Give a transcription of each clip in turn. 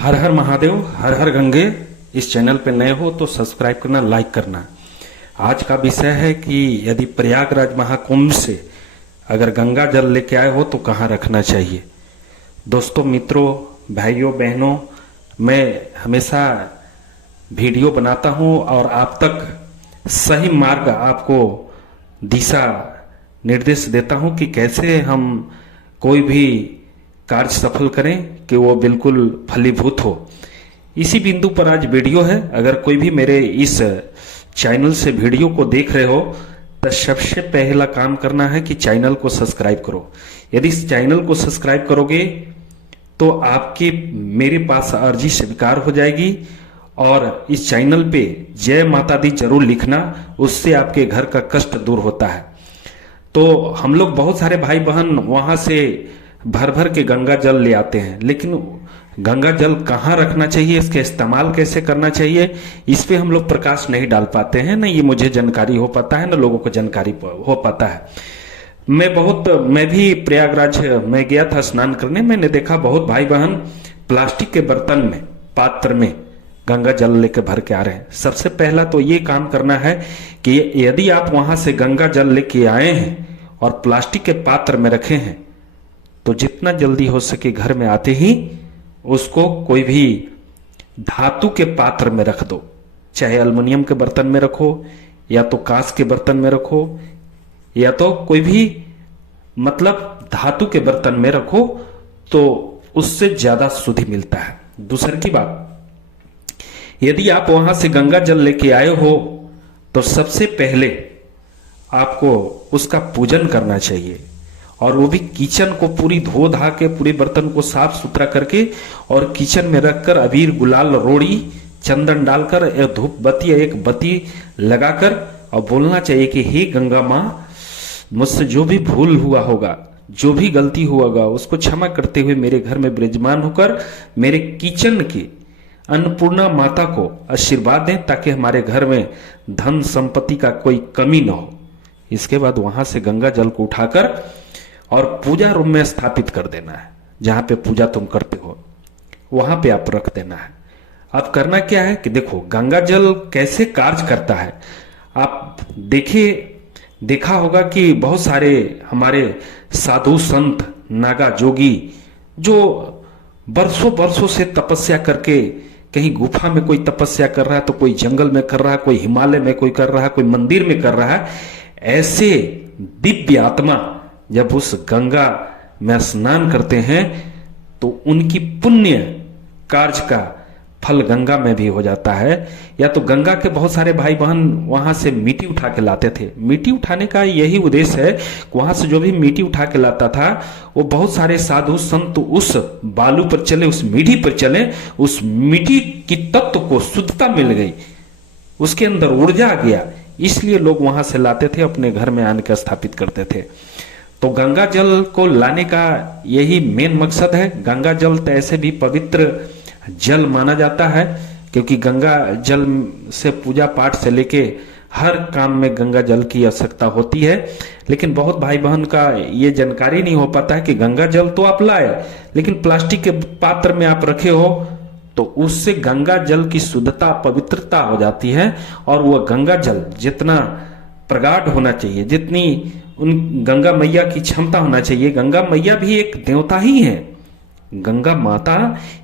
हर हर महादेव, हर हर गंगे। इस चैनल पे नए हो तो सब्सक्राइब करना, लाइक करना। आज का विषय है कि यदि प्रयागराज महाकुंभ से अगर गंगा जल लेके आए हो तो कहाँ रखना चाहिए। दोस्तों, मित्रों, भाइयों, बहनों, मैं हमेशा वीडियो बनाता हूँ और आप तक सही मार्ग, आपको दिशा निर्देश देता हूँ कि कैसे हम कोई भी कार्य सफल करें कि वो बिल्कुल फलीभूत हो। इसी बिंदु पर आज वीडियो है। अगर कोई भी मेरे इस चैनल से वीडियो को देख रहे हो तो सबसे पहला काम करना है कि चैनल को सब्सक्राइब करो। यदि इस चैनल को सब्सक्राइब करोगे तो आपके मेरे पास अर्जी स्वीकार हो जाएगी और इस चैनल पे जय माता दी जरूर लिखना, उससे आपके घर का कष्ट दूर होता है। तो हम लोग बहुत सारे भाई बहन वहां से भर भर के गंगा जल ले आते हैं, लेकिन गंगा जल कहाँ रखना चाहिए, इसका इस्तेमाल कैसे करना चाहिए, इस पे हम लोग प्रकाश नहीं डाल पाते हैं। न ये मुझे जानकारी हो पाता है, न लोगों को जानकारी हो पाता है। मैं भी प्रयागराज में गया था स्नान करने। मैंने देखा बहुत भाई बहन प्लास्टिक के बर्तन में, पात्र में गंगा जल लेके भर के आ रहे हैं। सबसे पहला तो ये काम करना है कि यदि आप वहां से गंगा जल लेके आए हैं और प्लास्टिक के पात्र में रखे हैं तो जितना जल्दी हो सके घर में आते ही उसको कोई भी धातु के पात्र में रख दो। चाहे एल्युमिनियम के बर्तन में रखो, या तो कांच के बर्तन में रखो, या तो कोई भी मतलब धातु के बर्तन में रखो, तो उससे ज्यादा शुद्धि मिलता है। दूसरी की बात, यदि आप वहां से गंगा जल लेके आए हो तो सबसे पहले आपको उसका पूजन करना चाहिए, और वो भी किचन को पूरी धो धा के पूरे बर्तन को साफ सुथरा करके और किचन में रखकर अबीर गुलाल रोड़ी चंदन डालकर एक धूप बत्ती, एक बत्ती लगाकर और बोलना चाहिए कि हे गंगा माँ, मुझसे जो भी भूल हुआ होगा, जो भी गलती हुआ होगा, उसको क्षमा करते हुए मेरे घर में विराजमान होकर मेरे किचन की अन्नपूर्णा माता को आशीर्वाद दें, ताकि हमारे घर में धन संपत्ति का कोई कमी न हो। इसके बाद वहां से गंगा जल को उठाकर और पूजा रूम में स्थापित कर देना है। जहां पे पूजा तुम करते हो वहां पे आप रख देना है। अब करना क्या है कि देखो गंगा जल कैसे कार्य करता है। आप देखा होगा कि बहुत सारे हमारे साधु संत, नागा जोगी, जो बरसों बरसों से तपस्या करके, कहीं गुफा में कोई तपस्या कर रहा है तो कोई जंगल में कर रहा है, कोई हिमालय में कोई कर रहा है, कोई मंदिर में कर रहा है, ऐसे दिव्य आत्मा जब उस गंगा में स्नान करते हैं तो उनकी पुण्य कार्य का फल गंगा में भी हो जाता है। या तो गंगा के बहुत सारे भाई बहन वहां से मिट्टी उठा के लाते थे। मिट्टी उठाने का यही उद्देश्य है कि वहां से जो भी मिट्टी उठा के लाता था वो बहुत सारे साधु संत उस बालू पर चले, उस मिट्टी पर चले, उस मिट्टी की तत्व को शुद्धता मिल गई, उसके अंदर ऊर्जा आ गया, इसलिए लोग वहां से लाते थे, अपने घर में आने का स्थापित करते थे। तो गंगा जल को लाने का यही मेन मकसद है। गंगा जल तो ऐसे भी पवित्र जल माना जाता है, क्योंकि गंगा जल से पूजा पाठ से लेके हर काम में गंगा जल की आवश्यकता होती है। लेकिन बहुत भाई बहन का ये जानकारी नहीं हो पाता है कि गंगा जल तो आप लाए, लेकिन प्लास्टिक के पात्र में आप रखे हो तो उससे गंगा जल की शुद्धता, पवित्रता हो जाती है, और वह गंगा जल जितना प्रगाढ़ होना चाहिए, जितनी उन गंगा मैया की क्षमता होना चाहिए। गंगा मैया भी एक देवता ही है। गंगा माता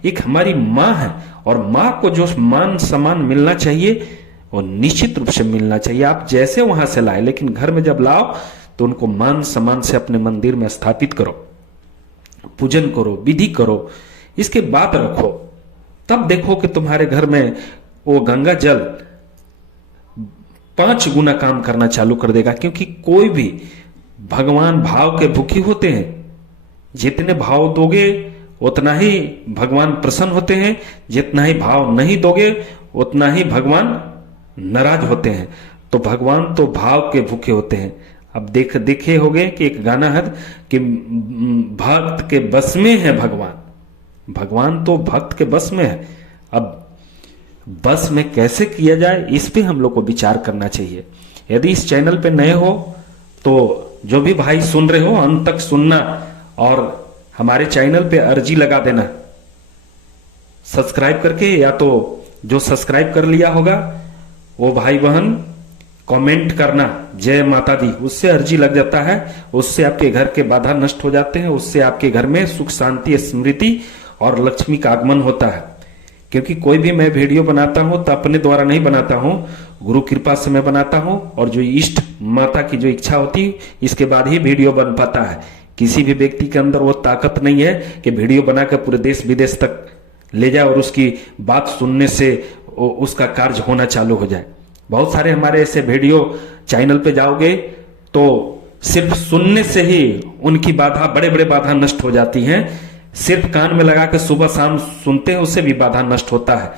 एक हमारी माँ है, और माँ को जो मान सम्मान मिलना चाहिए वो निश्चित रूप से मिलना चाहिए। आप जैसे वहां से लाए, लेकिन घर में जब लाओ तो उनको मान सम्मान से अपने मंदिर में स्थापित करो, पूजन करो, विधि करो, इसके बाद रखो। तब देखो कि तुम्हारे घर में वो गंगा जल 5 गुना काम करना चालू कर देगा। क्योंकि कोई भी भगवान भाव के भूखी होते हैं। जितने भाव दोगे उतना ही भगवान प्रसन्न होते हैं, जितना ही भाव नहीं दोगे उतना ही भगवान नाराज होते हैं। तो भगवान तो भाव के भूखे होते हैं। अब देखे होगे कि एक गाना है कि भक्त के बस में है भगवान। भगवान तो भक्त के बस में है। अब बस में कैसे किया जाए, इस पे हम लोग को विचार करना चाहिए। यदि इस चैनल पे नए हो तो जो भी भाई सुन रहे हो अंत तक सुनना, और हमारे चैनल पे अर्जी लगा देना। सब्सक्राइब करके, या तो जो सब्सक्राइब कर लिया होगा वो भाई बहन कमेंट करना जय माता दी, उससे अर्जी लग जाता है, उससे आपके घर के बाधा नष्ट हो जाते हैं, उससे आपके घर में सुख शांति स्मृति और लक्ष्मी का आगमन होता है। क्योंकि कोई भी मैं वीडियो बनाता हूं तो अपने द्वारा नहीं बनाता हूं, गुरु कृपा से मैं बनाता हूं, और जो इष्ट माता की जो इच्छा होती इसके बाद ही वीडियो बन पाता है। किसी भी व्यक्ति के अंदर वो ताकत नहीं है कि वीडियो बनाकर पूरे देश विदेश तक ले जाए और उसकी बात सुनने से उसका कार्य होना चालू हो जाए। बहुत सारे हमारे ऐसे वीडियो चैनल पे जाओगे तो सिर्फ सुनने से ही उनकी बाधा, बड़े बड़े बाधा नष्ट हो जाती हैं। सिर्फ कान में लगा के सुबह शाम सुनते हैं, उससे भी बाधा नष्ट होता है।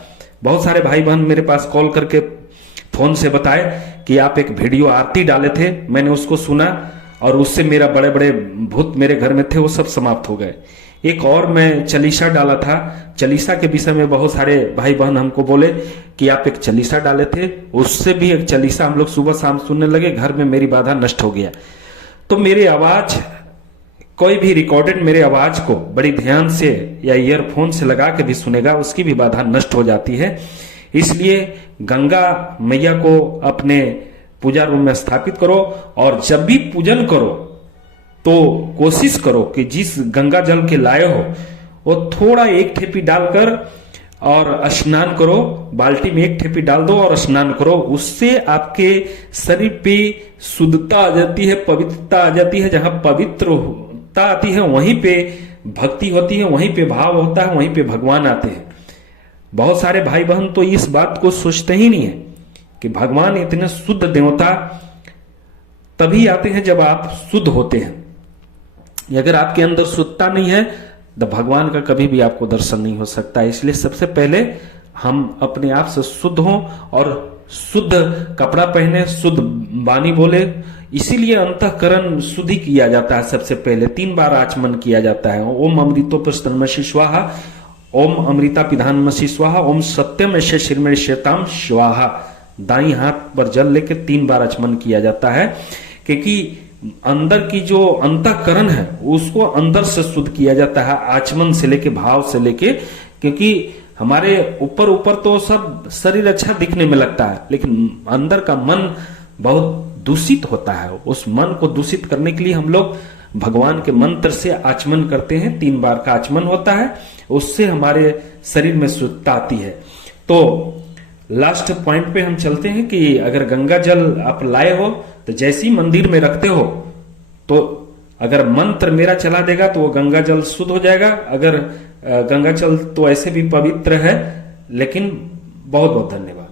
बहुत सारे भाई बहन मेरे पास कॉल करके फोन से बताए कि आप एक वीडियो आरती डाले थे, मैंने उसको सुना और उससे मेरा बड़े बड़े भूत मेरे घर में थे वो सब समाप्त हो गए। एक और मैं चालीसा डाला था, चालीसा के विषय में बहुत सारे भाई बहन हमको बोले कि आप एक चालीसा डाले थे, उससे भी एक चालीसा हम लोग सुबह शाम सुनने लगे, घर में मेरी बाधा नष्ट हो गया। तो मेरी आवाज, कोई भी रिकॉर्डेड मेरे आवाज को बड़ी ध्यान से या ईयरफोन से लगा के भी सुनेगा, उसकी भी बाधा नष्ट हो जाती है। इसलिए गंगा मैया को अपने पूजा रूम में स्थापित करो, और जब भी पूजन करो तो कोशिश करो कि जिस गंगा जल के लाए हो वो थोड़ा एक ठेपी डालकर और स्नान करो, बाल्टी में एक ठेपी डाल दो और स्नान करो। उससे आपके शरीर पे शुद्धता आ जाती है, पवित्रता आ जाती है। जहां पवित्रता आती है वहीं पे भक्ति होती है, वहीं पे भाव होता है, वहीं पे भगवान आते हैं। बहुत सारे भाई बहन तो इस बात को सोचते ही नहीं है कि भगवान इतने शुद्ध देवता तभी आते हैं जब आप शुद्ध होते हैं। अगर आपके अंदर शुद्धता नहीं है तो भगवान का कभी भी आपको दर्शन नहीं हो सकता। इसलिए सबसे पहले हम अपने आप से शुद्ध हों और शुद्ध कपड़ा पहने, शुद्ध वाणी बोले। इसीलिए अंतःकरण शुद्धि किया जाता है। सबसे पहले 3 बार आचमन किया जाता है। ओम अमृतोपस्तन्मसि स्वाहा, ओम अमृता पिधानमसि स्वाहा, ओम सत्यम ऐसे शिरमेण श्वेताम स्वाहा। दाई हाथ पर जल लेके 3 बार आचमन किया जाता है, क्योंकि अंदर की जो अंतःकरण है उसको अंदर से शुद्ध किया जाता है, आचमन से लेके, भाव से लेके। क्योंकि हमारे ऊपर ऊपर तो सब शरीर अच्छा दिखने में लगता है, लेकिन अंदर का मन बहुत दूषित होता है। उस मन को दूषित करने के लिए हम लोग भगवान के मंत्र से आचमन करते हैं। 3 बार का आचमन होता है, उससे हमारे शरीर में शुद्धता आती है। तो लास्ट पॉइंट पे हम चलते हैं कि अगर गंगा जल आप लाए हो तो जैसे ही मंदिर में रखते हो तो अगर मंत्र मेरा चला देगा तो वो गंगा जल शुद्ध हो जाएगा। अगर गंगा जल तो ऐसे भी पवित्र है। लेकिन बहुत बहुत धन्यवाद।